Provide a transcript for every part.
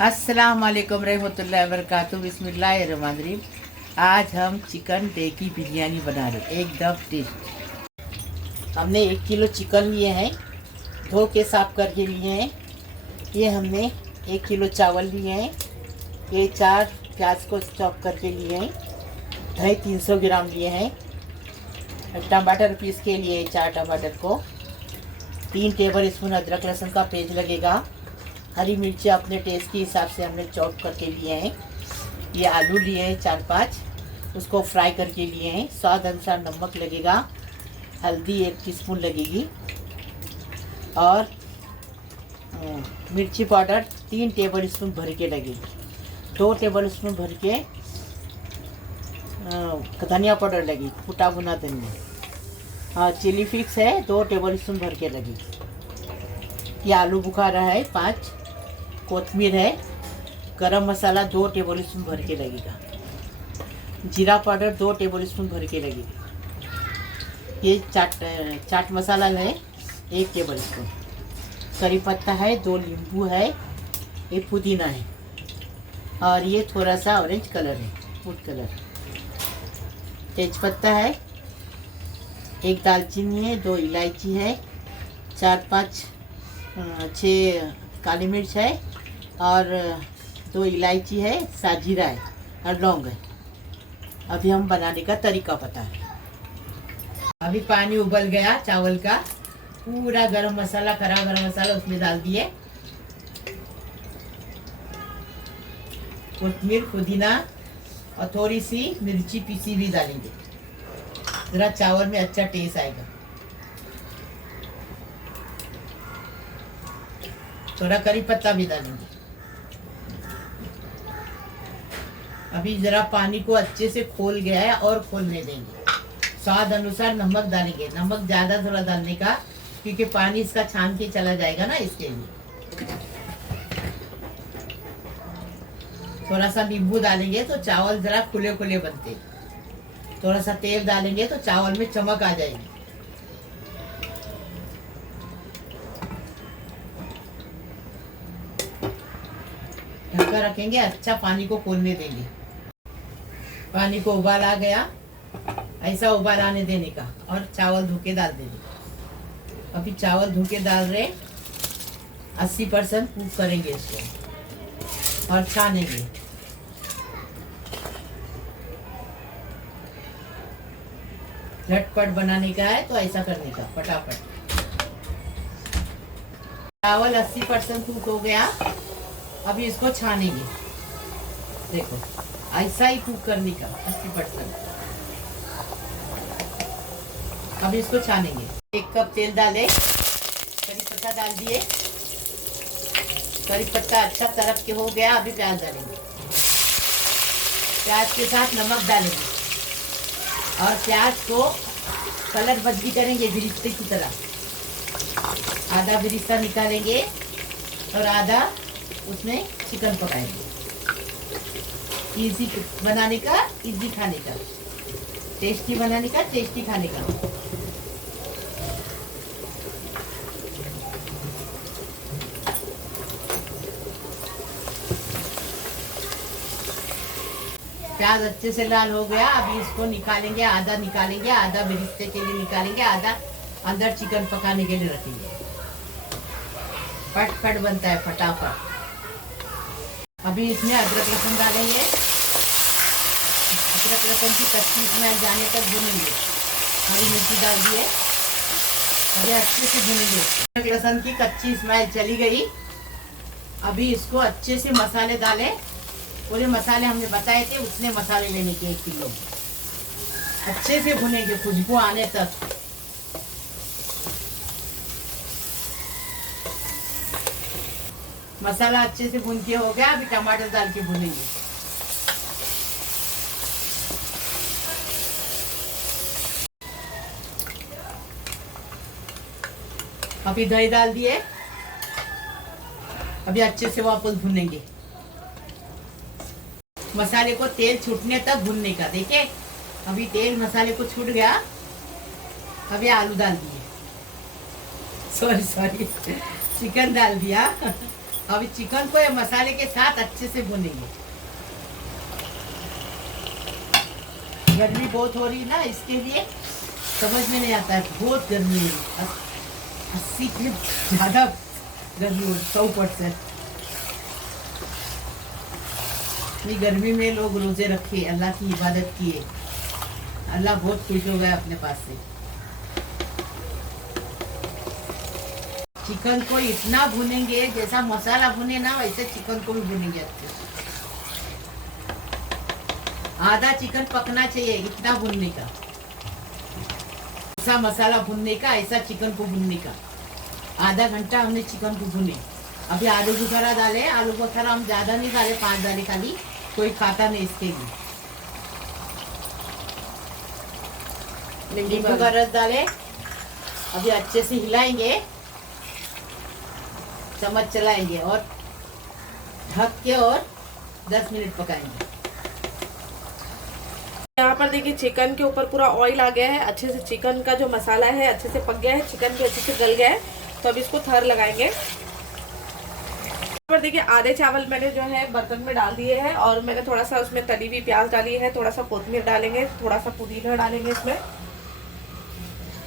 अस्सलाम वालेकुम रहमतुल्लाहि व बरकातुहू। बिस्मिल्लाहिर्रहमानिर्रहीम। आज हम चिकन टिक्की बिरयानी बना रहे हैं, एकदम टेस्ट। हमने 1 किलो चिकन लिए हैं, धो के साफ करके लिए हैं। ये हमने 1 किलो चावल लिए हैं। ये 4 प्याज को चॉप करके लिए हैं। दही 300 ग्राम लिए हैं। टमाटर पीस के लिए 4 टमाटर को 3 टेबल स्पून अदरक लहसुन का पेस्ट लगेगा। हरी मिर्ची अपने टेस्ट के हिसाब से हमने चॉप करके लिए हैं। ये आलू लिए हैं 4-5, उसको फ्राई करके लिए हैं। स्वाद अनुसार नमक लगेगा। हल्दी 1 टीस्पून लगेगी और मिर्ची पाउडर 3 टेबल स्पून भर के लगेगी। 2 टेबल स्पून भर के धनिया पाउडर लगेगी, कुटा भुना धनिया। चिली फ्लेक्स है 2 टेबल स्पून भर के लगेगी। ये आलू बुखारा है 5, कोतमीर है, गरम मसाला 2 टेबल स्पून भर के लगेगा। जीरा पाउडर 2 टेबल स्पून भर के लगेगी। ये चाट मसाला है 1 टेबल स्पून। करी पत्ता है, 2 नींबू है, ये पुदीना है और ये थोड़ा सा ऑरेंज कलर है, फूड कलर। तेजपत्ता है, 1 दालचीनी है, 2 इलायची है, 4-5 6 काली मिर्च है और 2 इलायची है, साजीरा है और लौंग है। अभी हम बनाने का तरीका पता है। अभी पानी उबल गया, चावल का पूरा गरम मसाला, खड़ा गरम मसाला उसमें डाल दिए। कोतमीर, पुदीना और थोड़ी सी मिर्ची पीसी भी डालेंगे, जरा चावल में अच्छा टेस्ट आएगा। थोड़ा करी पत्ता भी डालेंगे। अभी जरा पानी को अच्छे से खोल गया है और खोलने देंगे। स्वाद अनुसार नमक डालेंगे, नमक ज़्यादा थोड़ा डालने का, क्योंकि पानी इसका छान के चला जाएगा ना, इसके लिए। थोड़ा सा नींबू डालेंगे तो चावल जरा खुले खुले बनते। थोड़ा सा तेल डालेंगे तो चावल में चमक आ जाएगी। ढक्कन रखेंगे, अच्छा पानी को खोलने देंगे। पानी को उबाल आ गया, ऐसा उबाल आने देने का और चावल धो के डाल देंगे। अभी चावल धो के डाल रहे, 80% कुक करेंगे इसको और छानेंगे। झटपट बनाने का है तो ऐसा करने का, फटाफट। चावल 80% कुक हो गया, अभी इसको छानेंगे। देखो ऐसा ही कुक करने का 80%। अभी इसको छानेंगे। 1 कप तेल डाले, करी पत्ता डाल दिए। करी पत्ता अच्छा तरफ के हो गया, अभी प्याज डालेंगे। प्याज के साथ नमक डालेंगे और प्याज को कलर बदली करेंगे, बिरिस्ते की तरह। आधा बिरिस्ता निकालेंगे और आधा उसमें चिकन पकाएंगे। इजी बनाने का, इजी खाने का, टेस्टी बनाने का, टेस्टी खाने का। प्याज अच्छे से लाल हो गया, अभी इसको निकालेंगे। आधा निकालेंगे, आधा बिरिस्ते के लिए निकालेंगे, आधा अंदर चिकन पकाने के लिए रखेंगे। फटफट बनता है, फटाफट। अभी इसमें अदरक लहसुन डालेंगे। अदरक लहसुन की कच्ची स्मेल जाने तक भूनेंगे। हरी मिर्ची डाल दिए, अभी अच्छे से भूनेंगे। अदरक लहसुन की कच्ची स्मेल चली गई, अभी इसको अच्छे से मसाले डालें। पूरे मसाले हमने बताए थे, उतने मसाले लेने के 1 किलो। अच्छे से भुनेंगे खुशबू आने तक। मसाला अच्छे से भून के हो गया, अभी टमाटर डाल के भूनेंगे। अभी दही डाल दिए, अभी अच्छे से वापस भूनेंगे। मसाले को तेल छूटने तक भूनने का। देखिए अभी तेल मसाले को छूट गया, अभी आलू डाल दिए, सॉरी चिकन डाल दिया। अब इस चिकन को ये मसाले के साथ अच्छे से भुनेंगे। गर्मी बहुत हो रही ना, इसके लिए समझ में नहीं आता है, बहुत गर्मी है। 80 से ज़्यादा गर्मी हो, 100%। इतनी गर्मी में लोग रोजे रखे, अल्लाह की इबादत किए, अल्लाह बहुत खुश हो गया अपने पास से। चिकन को इतना भुनेंगे, जैसा मसाला भुने ना वैसे चिकन को भी भुनेंगे अच्छे से। आधा चिकन पकना चाहिए, इतना भुनने का, ऐसा मसाला भुनने का, ऐसा चिकन को भुनने का। आधा घंटा हमने चिकन को भुने। अभी आलू बुखारा डाले, आलू बुखारा हम ज्यादा नहीं डाले, 5 डाले खाली, कोई खाता नहीं इसके लिए। नींबू का रस डाले, अभी अच्छे से हिलाएंगे, चम्मच चलाएंगे और ढक के और 10 मिनट पकाएंगे। यहाँ पर देखिए चिकन के ऊपर पूरा ऑयल आ गया है, अच्छे से चिकन का जो मसाला है अच्छे से पक गया है, चिकन भी अच्छे से गल गया है। तो अब इसको थर लगाएंगे। यहाँ पर देखिए आधे चावल मैंने जो है बर्तन में डाल दिए हैं और मैंने थोड़ा सा उसमें तली हुई प्याज डाली है, थोड़ा सा कोथिमीर डालेंगे, थोड़ा सा पुदीना डालेंगे इसमें,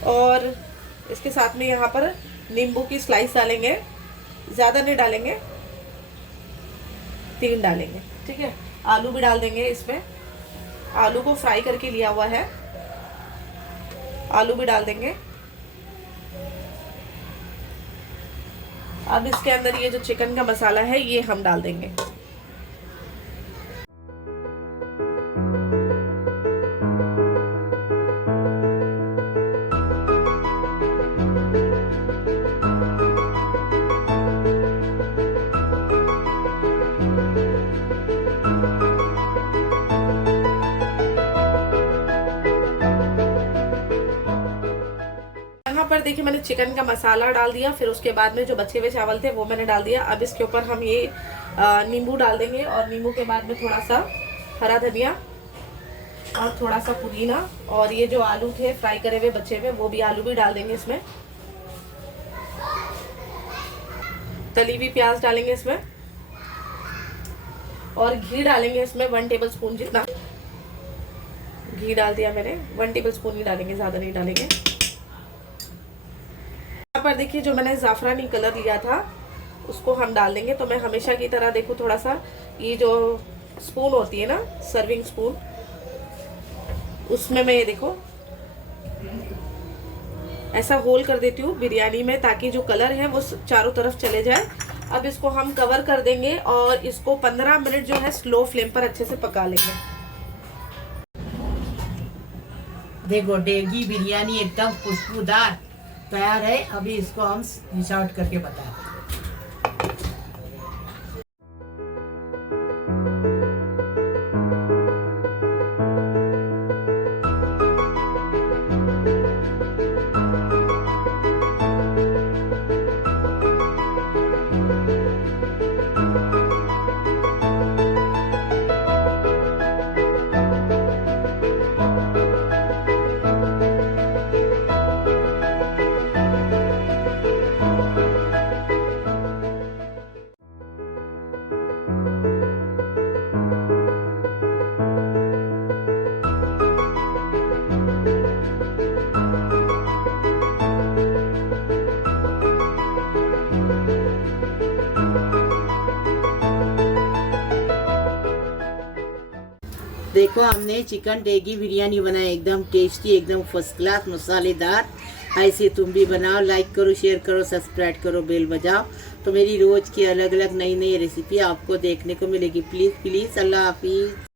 और इसके साथ में यहाँ पर नींबू की स्लाइस डालेंगे, ज़्यादा नहीं डालेंगे, 3 डालेंगे, ठीक है। आलू भी डाल देंगे इसमें, आलू को फ्राई करके लिया हुआ है, आलू भी डाल देंगे। अब इसके अंदर ये जो चिकन का मसाला है ये हम डाल देंगे। यहाँ पर देखिए मैंने चिकन का मसाला डाल दिया, फिर उसके बाद में जो बचे हुए चावल थे वो मैंने डाल दिया। अब इसके ऊपर हम ये नींबू डाल देंगे और नींबू के बाद में थोड़ा सा हरा धनिया और थोड़ा सा पुदीना, और ये जो आलू थे फ्राई करे हुए बचे हुए वो भी आलू भी डाल देंगे इसमें। तली हुई प्याज डालेंगे इसमें और घी डालेंगे इसमें 1 टेबल स्पून जितना घी डाल दिया मैंने, 1 टेबल स्पून ही डालेंगे, ज़्यादा नहीं डालेंगे। यहाँ पर देखिए जो मैंने ज़ाफ़रानी कलर लिया था उसको हम डाल देंगे। तो मैं हमेशा की तरह देखो थोड़ा सा ये जो स्पून होती है ना, सर्विंग स्पून, उसमें मैं ये देखो ऐसा होल कर देती हूँ बिरयानी में, ताकि जो कलर है वो चारों तरफ चले जाए। अब इसको हम कवर कर देंगे और इसको 15 मिनट जो है स्लो फ्लेम पर अच्छे से पका लेंगे। देखो डेगी बिरयानी एकदम खुशबूदार तैयार है। अभी इसको हम डिश आउट करके बताते हैं। देखो हमने चिकन डेगी बिरयानी बनाया, एकदम टेस्टी, एकदम फर्स्ट क्लास, मसालेदार। ऐसे तुम भी बनाओ, लाइक करो, शेयर करो, सब्सक्राइब करो, बेल बजाओ, तो मेरी रोज़ की अलग अलग नई नई रेसिपी आपको देखने को मिलेगी। प्लीज़ प्लीज़, अल्लाह हाफिज़।